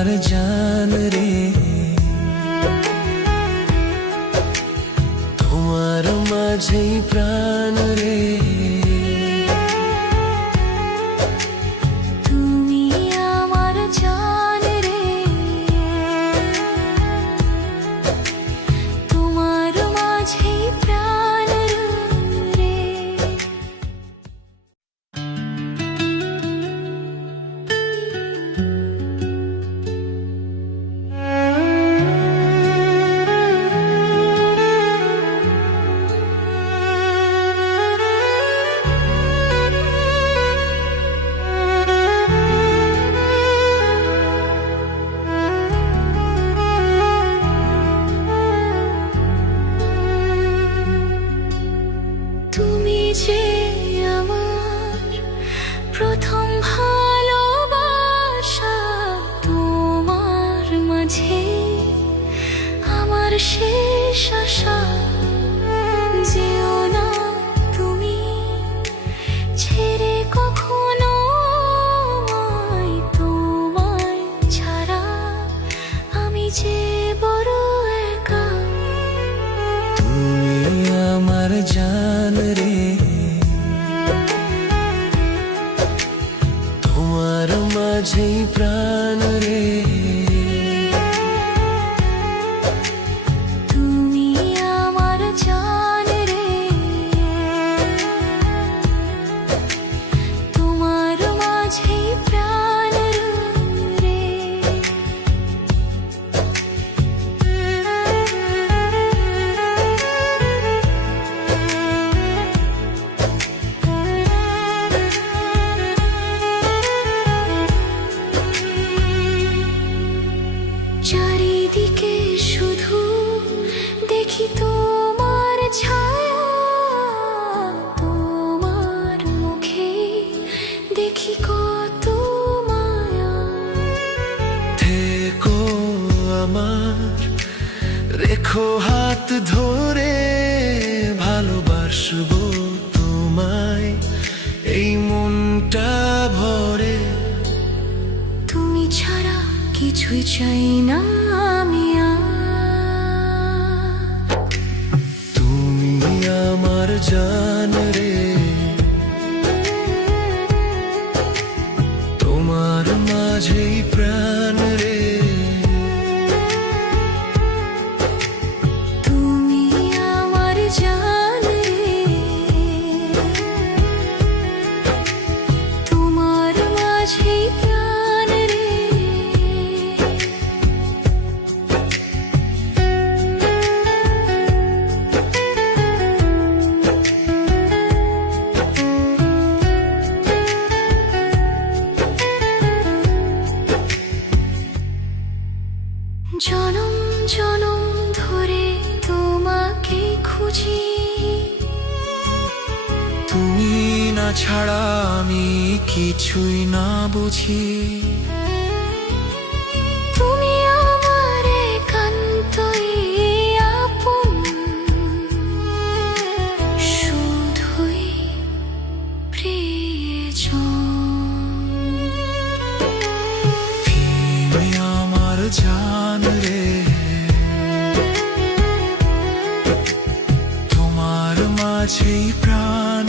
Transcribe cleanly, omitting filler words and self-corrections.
আমার জান রে, তোমার মাঝেই প্রাণ রে। তুমি আমার জান রে, তোমার মাঝেই প্রাণ রে। তুমি যে আমার প্রথম ভালোবাসা, তোমার মাঝে আমার শেষ আশা। যেও না তুমি ছেড়ে কখনো আমায়, তোমায় ছাড়া আমি যে বড় একা। তুমি আমার জান রে, তোমার মাঝেই প্রাণ রে। তুমি আমার জান রে, তোমার মাঝেই প্রাণ রে। চারিদিকে শুধু দেখি তোমার ছায়া, তোমার মুখে দেখি কত মায়া। থেকো আমার, রেখো হাত ধরে, ভালোবাসবো তোমায় এই মনটা ভরে। তুমি ছাড়া কিছুই চাই না আমি আর। তুমি আমার জান রে, তোমার মাঝেই প্রাণ রে। তুমি আমার জান রে, তোমার মাঝেই প্রাণ রে। জনম জনম ধরে তোমাকে খুঁজি, তুমি না ছাড়া আমি কিছুই না বুঝি। তুমি আমার একান্তই আপন, শুধুই প্রিয়জন। তুমি আমার জান রে, তোমার মাঝেই প্রাণ